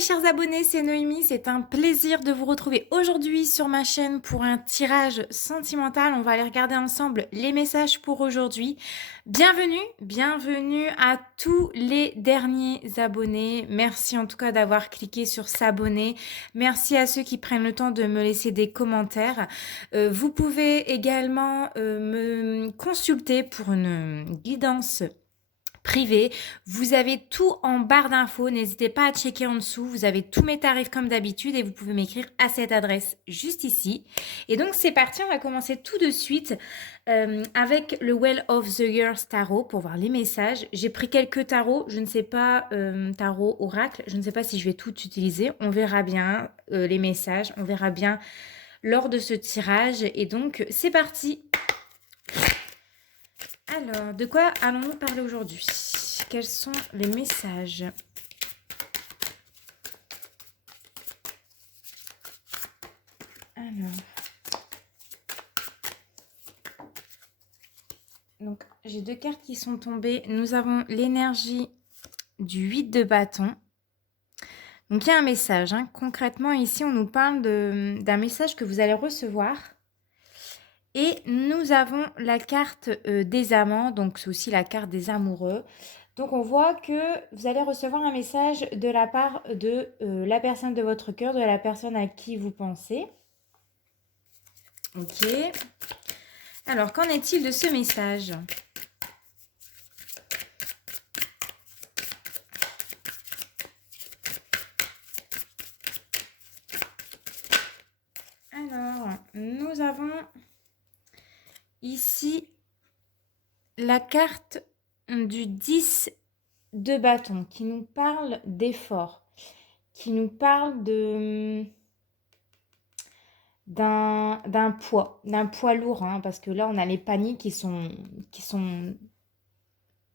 mes chers abonnés, c'est Noémie, c'est un plaisir de vous retrouver aujourd'hui sur ma chaîne pour un tirage sentimental. On va aller regarder ensemble les messages pour aujourd'hui. Bienvenue à tous les derniers abonnés. Merci en tout cas d'avoir cliqué sur s'abonner. Merci à ceux qui prennent le temps de me laisser des commentaires. Vous pouvez également me consulter pour une guidance privé. Vous avez tout en barre d'infos. N'hésitez pas à checker en dessous. Vous avez tous mes tarifs comme d'habitude et vous pouvez m'écrire à cette adresse juste ici. Et donc c'est parti, on va commencer tout de suite avec le Well of the Year Tarot pour voir les messages. J'ai pris quelques tarots, je ne sais pas, tarot, oracle, je ne sais pas si je vais tout utiliser. On verra bien les messages, on verra bien lors de ce tirage. Et donc c'est parti. Alors, de quoi allons-nous parler aujourd'hui? Quels sont les messages? Alors, donc j'ai deux cartes qui sont tombées. Nous avons l'énergie du 8 de bâton. Donc il y a un message. Concrètement, ici, on nous parle d'un message que vous allez recevoir. Et nous avons la carte des amants, donc c'est aussi la carte des amoureux. Donc on voit que vous allez recevoir un message de la part de la personne de votre cœur, de la personne à qui vous pensez. Ok. Alors qu'en est-il de ce message ? Alors, nous avons ici la carte du 10 de bâton qui nous parle d'effort, qui nous parle d'un poids lourd, parce que là on a les paniers qui sont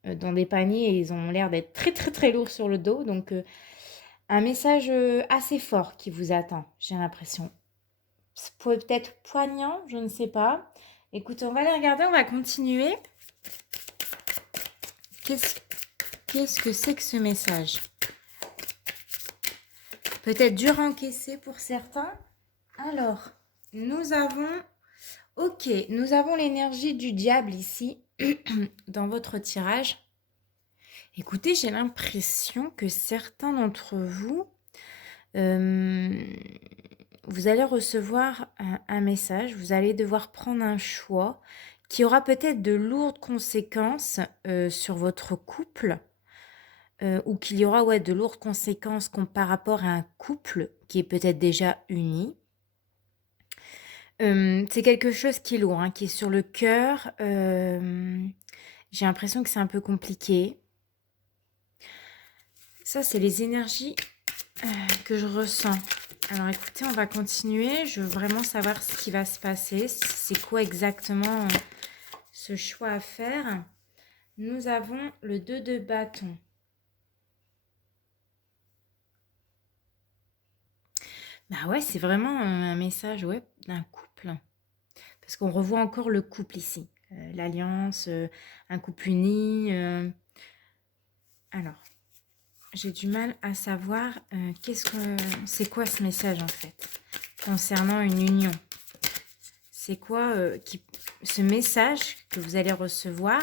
dans des paniers et ils ont l'air d'être très très très lourds sur le dos, donc un message assez fort qui vous attend, j'ai l'impression. Peut-être poignant, je ne sais pas. Écoutez, on va les regarder, on va continuer. Qu'est-ce que c'est que ce message? Peut-être dur à encaisser pour certains. Alors, nous avons l'énergie du diable ici, dans votre tirage. Écoutez, j'ai l'impression que certains d'entre vous, vous allez recevoir un message, vous allez devoir prendre un choix qui aura peut-être de lourdes conséquences sur votre couple, ou qu'il y aura de lourdes conséquences par rapport à un couple qui est peut-être déjà uni. C'est quelque chose qui est lourd, qui est sur le cœur. J'ai l'impression que c'est un peu compliqué. Ça, c'est les énergies que je ressens. Alors écoutez, on va continuer. Je veux vraiment savoir ce qui va se passer. C'est quoi exactement ce choix à faire? Nous avons le 2 de bâton. Bah ouais, c'est vraiment un message d'un couple. Parce qu'on revoit encore le couple ici. L'alliance, un couple uni. Alors, j'ai du mal à savoir c'est quoi ce message en fait concernant une union. C'est quoi ce message que vous allez recevoir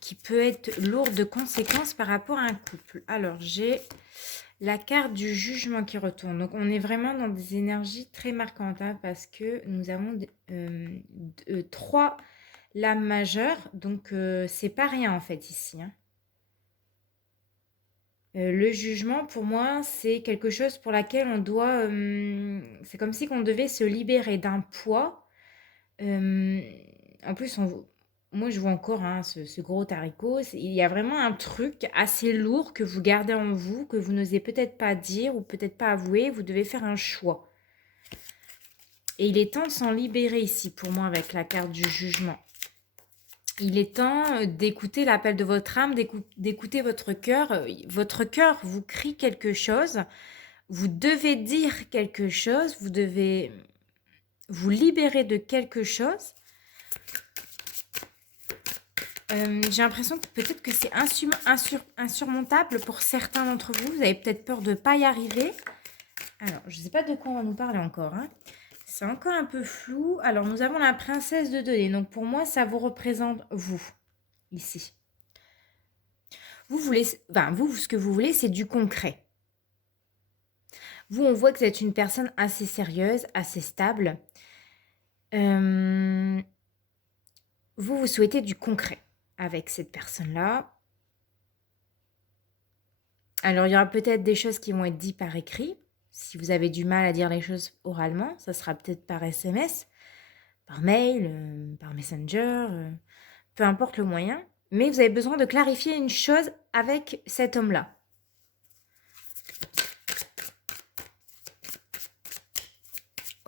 qui peut être lourd de conséquences par rapport à un couple? Alors, j'ai la carte du jugement qui retourne. Donc, on est vraiment dans des énergies très marquantes parce que nous avons 3 lames majeures. Donc, c'est pas rien en fait ici. Le jugement, pour moi, c'est quelque chose pour laquelle on doit... c'est comme si on devait se libérer d'un poids. En plus, moi, je vois encore ce gros haricot. Il y a vraiment un truc assez lourd que vous gardez en vous, que vous n'osez peut-être pas dire ou peut-être pas avouer. Vous devez faire un choix. Et il est temps de s'en libérer ici, pour moi, avec la carte du jugement. Il est temps d'écouter l'appel de votre âme, d'écouter votre cœur. Votre cœur vous crie quelque chose. Vous devez dire quelque chose. Vous devez vous libérer de quelque chose. J'ai l'impression que peut-être que c'est insurmontable pour certains d'entre vous. Vous avez peut-être peur de ne pas y arriver. Alors, je ne sais pas de quoi on va nous parler encore, hein. C'est encore un peu flou. Alors, nous avons la princesse de deniers. Donc, pour moi, ça vous représente vous, ici. Vous voulez, enfin, vous, ce que vous voulez, c'est du concret. Vous, on voit que vous êtes une personne assez sérieuse, assez stable. Vous, vous souhaitez du concret avec cette personne-là. Alors, il y aura peut-être des choses qui vont être dites par écrit. Si vous avez du mal à dire les choses oralement, ça sera peut-être par SMS, par mail, par Messenger, peu importe le moyen. Mais vous avez besoin de clarifier une chose avec cet homme-là.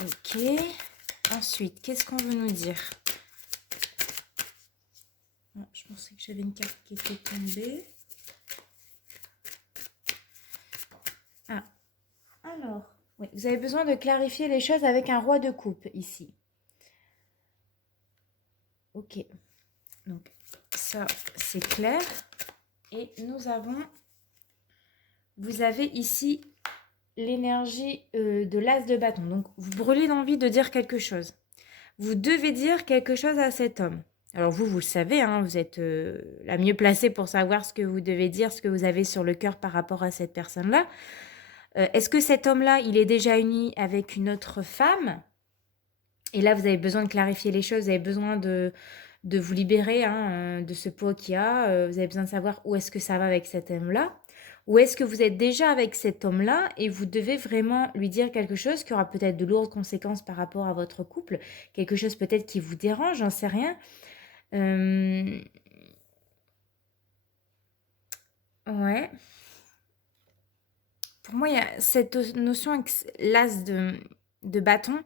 Ok. Ensuite, qu'est-ce qu'on veut nous dire? Oh, je pensais que j'avais une carte qui était tombée. Ah. Alors, oui, vous avez besoin de clarifier les choses avec un roi de coupe ici. Ok. Donc, ça, c'est clair. Et nous avons... Vous avez ici l'énergie de l'as de bâton. Donc, vous brûlez d'envie de dire quelque chose. Vous devez dire quelque chose à cet homme. Alors, vous le savez, hein, vous êtes la mieux placée pour savoir ce que vous devez dire, ce que vous avez sur le cœur par rapport à cette personne-là. Est-ce que cet homme-là, il est déjà uni avec une autre femme? Et là, vous avez besoin de clarifier les choses, vous avez besoin de vous libérer de ce poids qu'il y a. Vous avez besoin de savoir où est-ce que ça va avec cet homme-là. Ou est-ce que vous êtes déjà avec cet homme-là et vous devez vraiment lui dire quelque chose qui aura peut-être de lourdes conséquences par rapport à votre couple, quelque chose peut-être qui vous dérange, j'en sais rien. Ouais. Pour moi, il y a cette notion avec l'as de bâton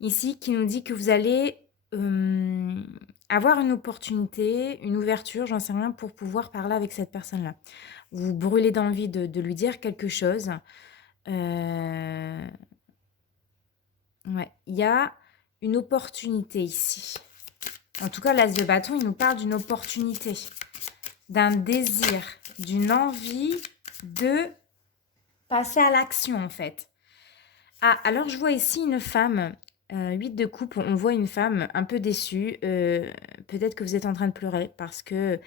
ici qui nous dit que vous allez avoir une opportunité, une ouverture, j'en sais rien, pour pouvoir parler avec cette personne-là. Vous brûlez d'envie de lui dire quelque chose. Ouais, il y a une opportunité ici. En tout cas, l'as de bâton, il nous parle d'une opportunité, d'un désir, d'une envie de passer à l'action, en fait. Ah, alors je vois ici une femme, 8 de coupe, on voit une femme un peu déçue. Peut-être que vous êtes en train de pleurer parce que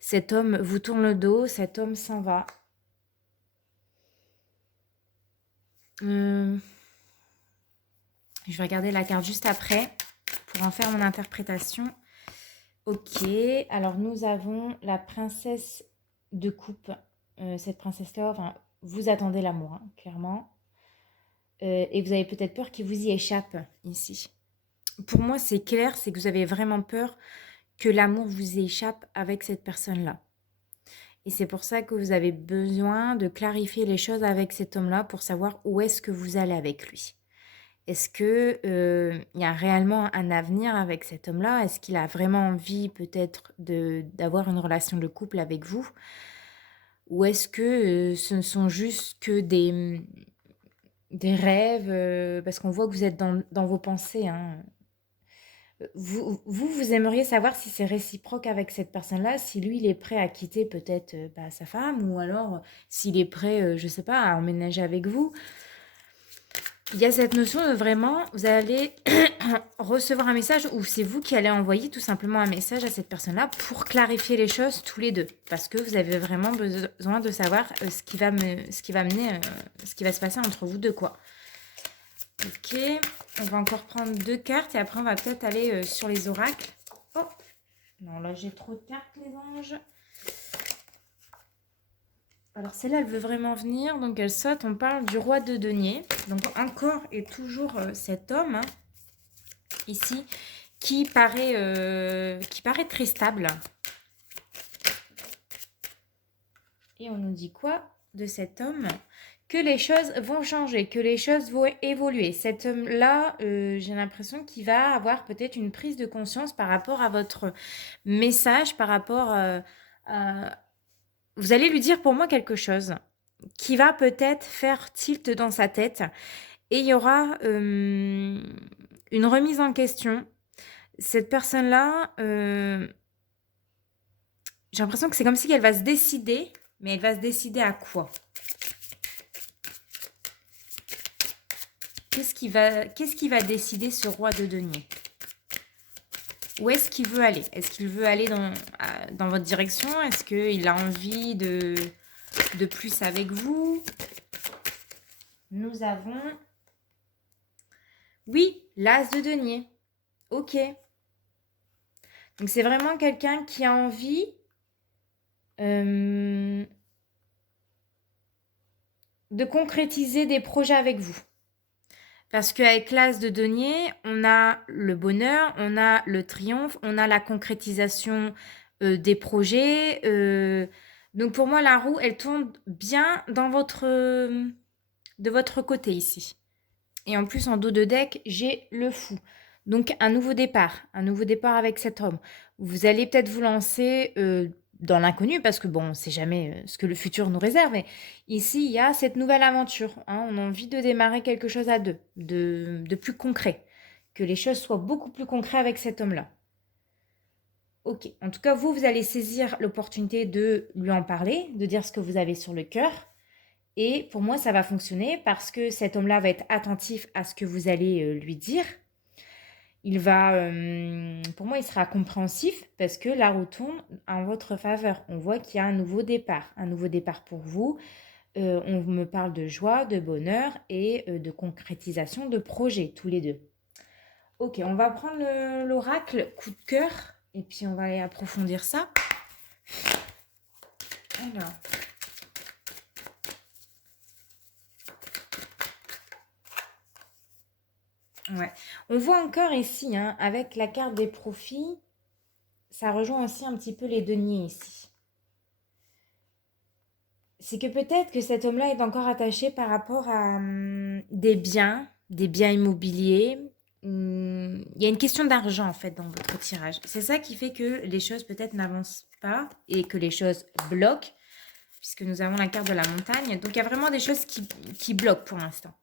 cet homme vous tourne le dos, cet homme s'en va. Je vais regarder la carte juste après pour en faire mon interprétation. Ok, alors nous avons la princesse de coupe. Cette princesse-là, enfin, vous attendez l'amour, hein, clairement. Et vous avez peut-être peur qu'il vous y échappe ici. Pour moi, c'est clair, c'est que vous avez vraiment peur que l'amour vous échappe avec cette personne-là. Et c'est pour ça que vous avez besoin de clarifier les choses avec cet homme-là pour savoir où est-ce que vous allez avec lui. Est-ce que il y a réellement un avenir avec cet homme-là? Est-ce qu'il a vraiment envie peut-être d'avoir une relation de couple avec vous? Ou est-ce que ce ne sont juste que des rêves? Parce qu'on voit que vous êtes dans vos pensées, hein. Vous aimeriez savoir si c'est réciproque avec cette personne-là, si lui, il est prêt à quitter peut-être sa femme, ou alors s'il est prêt, je ne sais pas, à emménager avec vous. Il y a cette notion de vraiment, vous allez recevoir un message ou c'est vous qui allez envoyer tout simplement un message à cette personne-là pour clarifier les choses tous les deux. Parce que vous avez vraiment besoin de savoir ce qui va mener, ce qui va se passer entre vous deux, quoi. Ok, on va encore prendre 2 cartes et après on va peut-être aller sur les oracles. Oh, non, là j'ai trop de cartes, les anges. Alors celle-là, elle veut vraiment venir, donc elle saute. On parle du roi de denier. Donc encore et toujours cet homme, hein, ici, qui paraît très stable. Et on nous dit quoi de cet homme? Que les choses vont changer, que les choses vont évoluer. Cet homme-là, j'ai l'impression qu'il va avoir peut-être une prise de conscience par rapport à votre message, par rapport à... Vous allez lui dire pour moi quelque chose qui va peut-être faire tilt dans sa tête et il y aura une remise en question. Cette personne-là, J'ai l'impression que c'est comme si elle va se décider, mais elle va se décider à quoi? Qu'est-ce qui va décider ce roi de denier? Où est-ce qu'il veut aller? Est-ce qu'il veut aller dans votre direction? Est-ce qu'il a envie de plus avec vous? Nous avons... Oui, l'as de denier. Ok. Donc, c'est vraiment quelqu'un qui a envie de concrétiser des projets avec vous. Parce qu'avec l'as de denier, on a le bonheur, on a le triomphe, on a la concrétisation des projets. Donc pour moi, la roue, elle tourne bien de votre côté ici. Et en plus, en dos de deck, j'ai le fou. Donc un nouveau départ avec cet homme. Vous allez peut-être vous lancer dans l'inconnu parce que bon, on ne sait jamais ce que le futur nous réserve. Mais ici, il y a cette nouvelle aventure. Hein. On a envie de démarrer quelque chose à deux, de plus concret. Que les choses soient beaucoup plus concrètes avec cet homme-là. Ok. En tout cas, vous allez saisir l'opportunité de lui en parler, de dire ce que vous avez sur le cœur. Et pour moi, ça va fonctionner parce que cet homme-là va être attentif à ce que vous allez lui dire. Il va, pour moi, il sera compréhensif parce que la roue tourne en votre faveur. On voit qu'il y a un nouveau départ pour vous. On me parle de joie, de bonheur et de concrétisation de projets, tous les deux. Ok, on va prendre l'oracle coup de cœur et puis on va aller approfondir ça. Alors... Ouais. On voit encore ici, hein, avec la carte des profits, ça rejoint aussi un petit peu les deniers ici. C'est que peut-être que cet homme-là est encore attaché par rapport à des biens immobiliers. Il y a une question d'argent en fait dans votre tirage. C'est ça qui fait que les choses peut-être n'avancent pas et que les choses bloquent, puisque nous avons la carte de la montagne. Donc il y a vraiment des choses qui bloquent pour l'instant.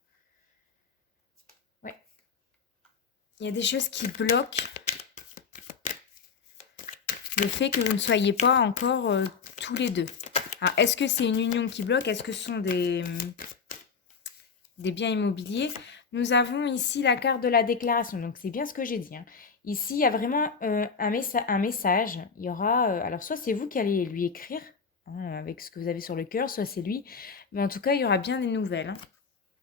Il y a des choses qui bloquent le fait que vous ne soyez pas encore tous les deux. Alors, est-ce que c'est une union qui bloque? Est-ce que ce sont des biens immobiliers? Nous avons ici la carte de la déclaration. Donc, c'est bien ce que j'ai dit. Hein. Ici, il y a vraiment un message. Il y aura... alors, soit c'est vous qui allez lui écrire hein, avec ce que vous avez sur le cœur, soit c'est lui. Mais en tout cas, il y aura bien des nouvelles. Hein.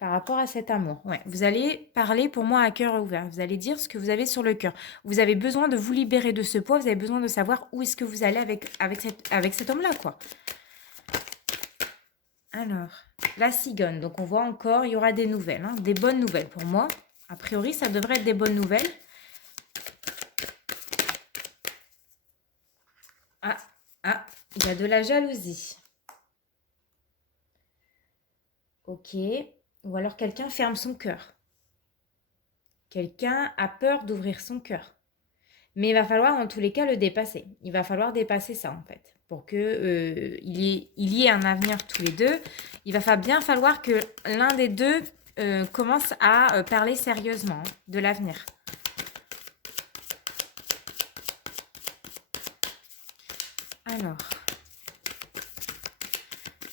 Par rapport à cet amour. Ouais. Vous allez parler pour moi à cœur ouvert. Vous allez dire ce que vous avez sur le cœur. Vous avez besoin de vous libérer de ce poids. Vous avez besoin de savoir où est-ce que vous allez avec cet homme-là, quoi. Alors, la cigogne. Donc, on voit encore, il y aura des nouvelles. Hein, des bonnes nouvelles pour moi. A priori, ça devrait être des bonnes nouvelles. Ah, il y a de la jalousie. Ok. Ou alors quelqu'un ferme son cœur. Quelqu'un a peur d'ouvrir son cœur. Mais il va falloir en tous les cas le dépasser. Il va falloir dépasser ça en fait. Pour qu'il y ait un avenir tous les deux. Il va bien falloir que l'un des deux commence à parler sérieusement de l'avenir. Alors,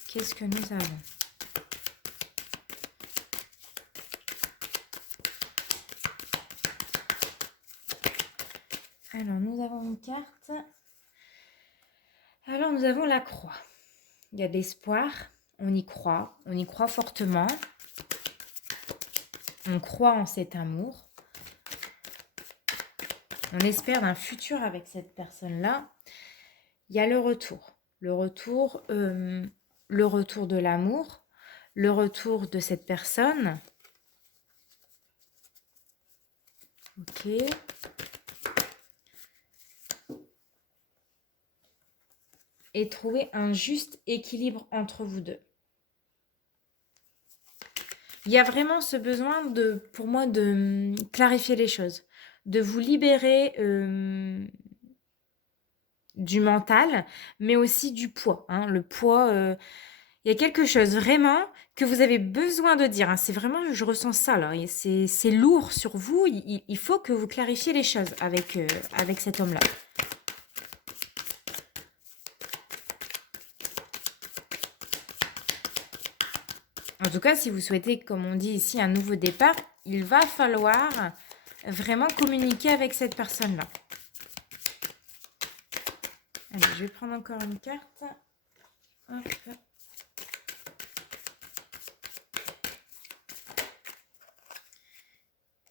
qu'est-ce que nous avons ? Alors, nous avons une carte. Alors, nous avons la croix. Il y a de l'espoir. On y croit fortement. On croit en cet amour. On espère d'un futur avec cette personne-là. Il y a le retour. Le retour de l'amour. Le retour de cette personne. Ok. Et trouver un juste équilibre entre vous deux. Il y a vraiment ce besoin pour moi de clarifier les choses, de vous libérer du mental, mais aussi du poids. Hein. Le poids, il y a quelque chose vraiment que vous avez besoin de dire. Hein. C'est vraiment, je ressens ça là. C'est lourd sur vous. Il faut que vous clarifiez les choses avec cet homme-là. tout cas, si vous souhaitez, comme on dit ici, un nouveau départ, il va falloir vraiment communiquer avec cette personne-là. Allez, je vais prendre encore une carte. Hop.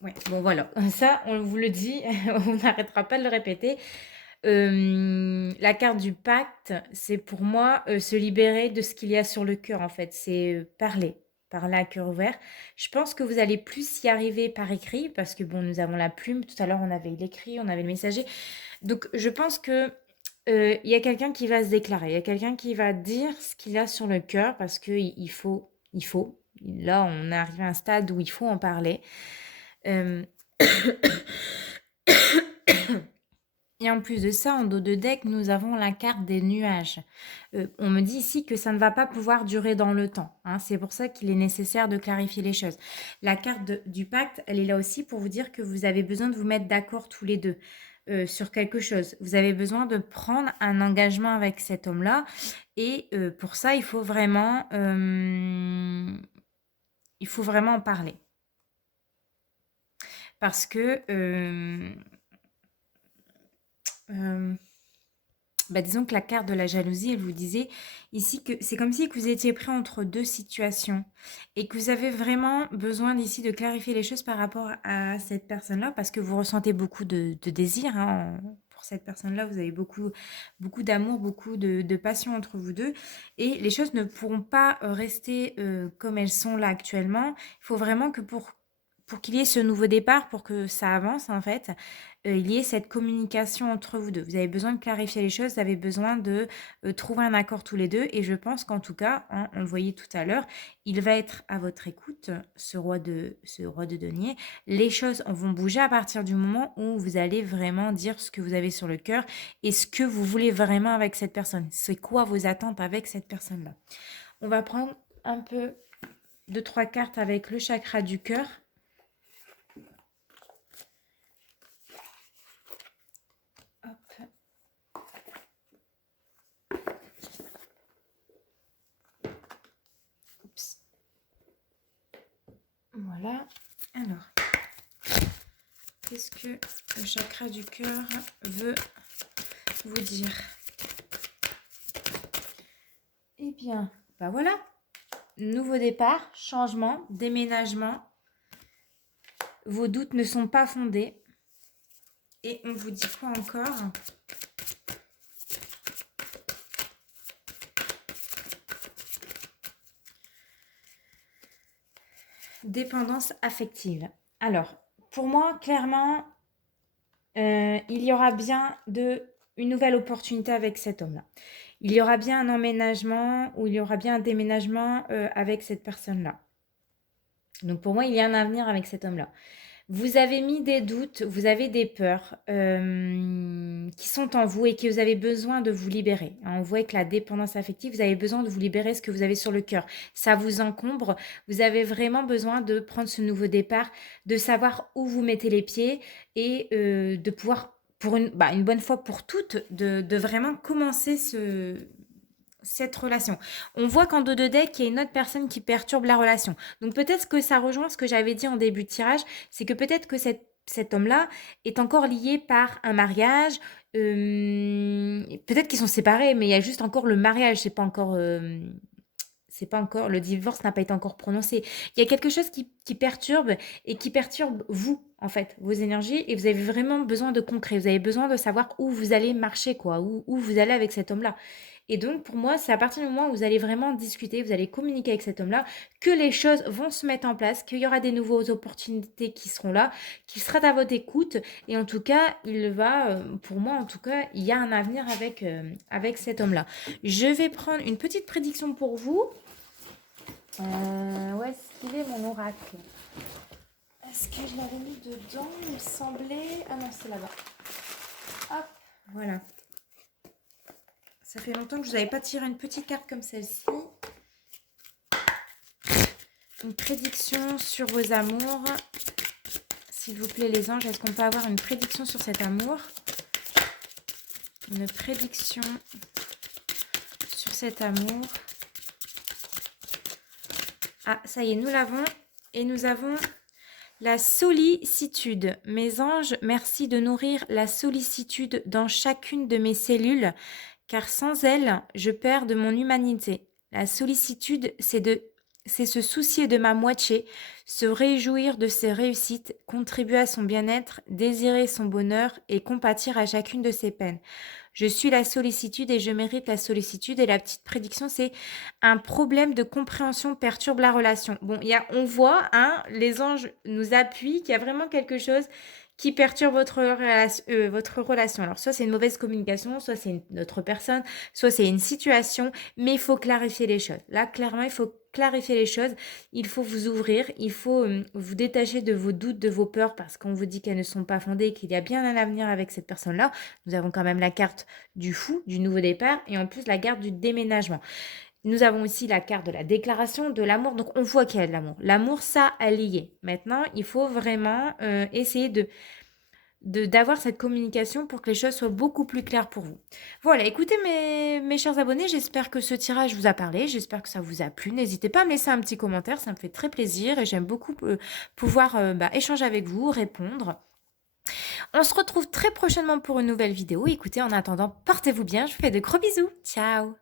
Ouais, bon voilà, ça on vous le dit, on n'arrêtera pas de le répéter. La carte du pacte, c'est pour moi se libérer de ce qu'il y a sur le cœur en fait, c'est parler à cœur ouvert. Je pense que vous allez plus y arriver par écrit parce que bon, nous avons la plume, tout à l'heure on avait l'écrit, on avait le messager. Donc je pense que il y a quelqu'un qui va se déclarer, il y a quelqu'un qui va dire ce qu'il a sur le cœur parce que il faut. Là, on est arrivé à un stade où il faut en parler. Euh, Et en plus de ça, en dos de deck, nous avons la carte des nuages. On me dit ici que ça ne va pas pouvoir durer dans le temps, hein. C'est pour ça qu'il est nécessaire de clarifier les choses. La carte du pacte, elle est là aussi pour vous dire que vous avez besoin de vous mettre d'accord tous les deux sur quelque chose. Vous avez besoin de prendre un engagement avec cet homme-là. Et pour ça, il faut vraiment en parler. Parce que... disons que la carte de la jalousie, elle vous disait ici que c'est comme si que vous étiez pris entre deux situations et que vous avez vraiment besoin d'ici de clarifier les choses par rapport à cette personne-là parce que vous ressentez beaucoup de désir, hein, pour cette personne-là. Vous avez beaucoup, beaucoup d'amour, beaucoup de passion entre vous deux et les choses ne pourront pas rester comme elles sont là actuellement. Il faut vraiment que pour qu'il y ait ce nouveau départ, pour que ça avance en fait, il y ait cette communication entre vous deux. Vous avez besoin de clarifier les choses, vous avez besoin de trouver un accord tous les deux. Et je pense qu'en tout cas, hein, on le voyait tout à l'heure, il va être à votre écoute, ce roi de denier. Les choses vont bouger à partir du moment où vous allez vraiment dire ce que vous avez sur le cœur et ce que vous voulez vraiment avec cette personne. C'est quoi vos attentes avec cette personne-là? On va prendre un peu 2-3 cartes avec le chakra du cœur. Voilà. Alors, qu'est-ce que le chakra du cœur veut vous dire? Eh bien, voilà. Nouveau départ, changement, déménagement. Vos doutes ne sont pas fondés. Et on vous dit quoi encore? Dépendance affective. Alors, pour moi, clairement, il y aura bien une nouvelle opportunité avec cet homme-là. Il y aura bien un emménagement ou il y aura bien un déménagement avec cette personne-là. Donc pour moi, il y a un avenir avec cet homme-là. Vous avez mis des doutes, vous avez des peurs qui sont en vous et que vous avez besoin de vous libérer. On voit que la dépendance affective, vous avez besoin de vous libérer ce que vous avez sur le cœur. Ça vous encombre. Vous avez vraiment besoin de prendre ce nouveau départ, de savoir où vous mettez les pieds et de pouvoir, pour une bonne fois pour toutes, de vraiment commencer cette relation. On voit qu'en dos de deck, il y a une autre personne qui perturbe la relation. Donc peut-être que ça rejoint ce que j'avais dit en début de tirage, c'est que peut-être que cet homme-là est encore lié par un mariage. Peut-être qu'ils sont séparés, mais il y a juste encore le mariage, c'est pas encore, le divorce n'a pas été encore prononcé. Il y a quelque chose qui perturbe et qui perturbe vous, en fait, vos énergies, et vous avez vraiment besoin de concret. Vous avez besoin de savoir où vous allez marcher, quoi, où vous allez avec cet homme-là. Et donc, pour moi, c'est à partir du moment où vous allez vraiment discuter, vous allez communiquer avec cet homme-là, que les choses vont se mettre en place, qu'il y aura des nouvelles opportunités qui seront là, qu'il sera à votre écoute. Et en tout cas, pour moi, en tout cas, il y a un avenir avec cet homme-là. Je vais prendre une petite prédiction pour vous. Où est-ce qu'il est mon oracle? Est-ce que je l'avais mis dedans? Il me semblait... Ah non, c'est là-bas. Hop, voilà. Ça fait longtemps que je vous avais pas tiré une petite carte comme celle-ci. Une prédiction sur vos amours. S'il vous plaît, les anges, est-ce qu'on peut avoir une prédiction sur cet amour? Une prédiction sur cet amour. Ah, ça y est, nous l'avons. Et nous avons la sollicitude. Mes anges, merci de nourrir la sollicitude dans chacune de mes cellules, car sans elle, je perds de mon humanité. La sollicitude, c'est se soucier de ma moitié, se réjouir de ses réussites, contribuer à son bien-être, désirer son bonheur et compatir à chacune de ses peines. Je suis la sollicitude et je mérite la sollicitude. Et la petite prédiction, c'est un problème de compréhension perturbe la relation. Bon, on voit, hein, les anges nous appuient qu'il y a vraiment quelque chose qui perturbe votre relation. Alors, soit c'est une mauvaise communication, soit c'est une autre personne, soit c'est une situation, mais il faut clarifier les choses. Là, clairement, il faut clarifier les choses. Il faut vous ouvrir, il faut vous détacher de vos doutes, de vos peurs, parce qu'on vous dit qu'elles ne sont pas fondées et qu'il y a bien un avenir avec cette personne-là. Nous avons quand même la carte du fou, du nouveau départ, et en plus la carte du déménagement. Nous avons aussi la carte de la déclaration de l'amour. Donc, on voit qu'il y a de l'amour. L'amour, ça, elle y est. Maintenant, il faut vraiment essayer d'avoir cette communication pour que les choses soient beaucoup plus claires pour vous. Voilà, écoutez mes chers abonnés, j'espère que ce tirage vous a parlé, j'espère que ça vous a plu. N'hésitez pas à me laisser un petit commentaire, ça me fait très plaisir et j'aime beaucoup pouvoir échanger avec vous, répondre. On se retrouve très prochainement pour une nouvelle vidéo. Écoutez, en attendant, portez-vous bien, je vous fais de gros bisous. Ciao.